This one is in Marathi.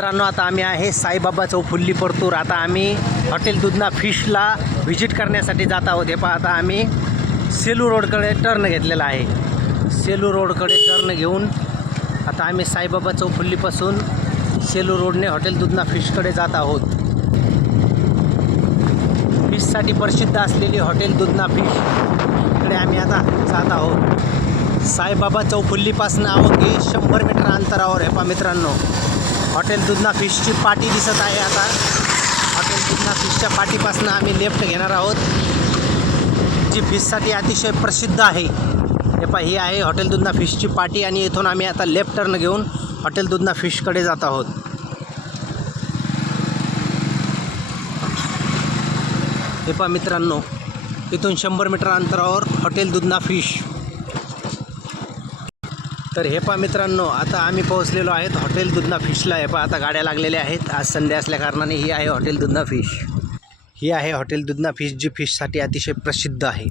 मित्रांनो, आता आम्ही आहे साईबाबा चौफुल्ली परतूर. आता आम्ही हॉटेल दुधना फिशला व्हिजिट करण्यासाठी जात आहोत. हे पहा, आता आम्ही सेलू रोडकडे टर्न घेतलेला आहे. सेलू रोडकडे टर्न घेऊन आता आम्ही साईबाबा चौफुल्लीपासून सेलू रोडने हॉटेल दुधना फिशकडे जात आहोत. फिशसाठी प्रसिद्ध असलेली हॉटेल दुधना फिशकडे आम्ही आता जात आहोत. साईबाबा चौफुल्लीपासून अवघी 100 मीटर अंतरावर. हे पहा मित्रांनो, हॉटेल दुधना फिशची पाटी दिसत आहे. आता हॉटेल दुधना फिशच्या पाटीपासून आम्ही लेफ्ट घेणार आहोत, जी फिशसाठी अतिशय प्रसिद्ध आहे. हे पहा, ही आहे हॉटेल दुधना फिशची पाटी आणि इथून आम्ही आता लेफ्ट टर्न घेऊन हॉटेल दुधना फिशकडे जात आहोत. हे पहा मित्रांनो, इथून 100 मीटर अंतरावर हॉटेल दुधना फिश. तर हे पहा मित्रांनो, आता आम्ही पोहोचलेलो आहेत हॉटेल दुधना फिशला. हे पहा, आता गाड्या लागलेल्या आहेत. आज संडे असल्या कारणाने ही आहे हॉटेल दुधना फिश. ही आहे हॉटेल दुधना फिश, जी फिशसाठी अतिशय प्रसिद्ध आहे.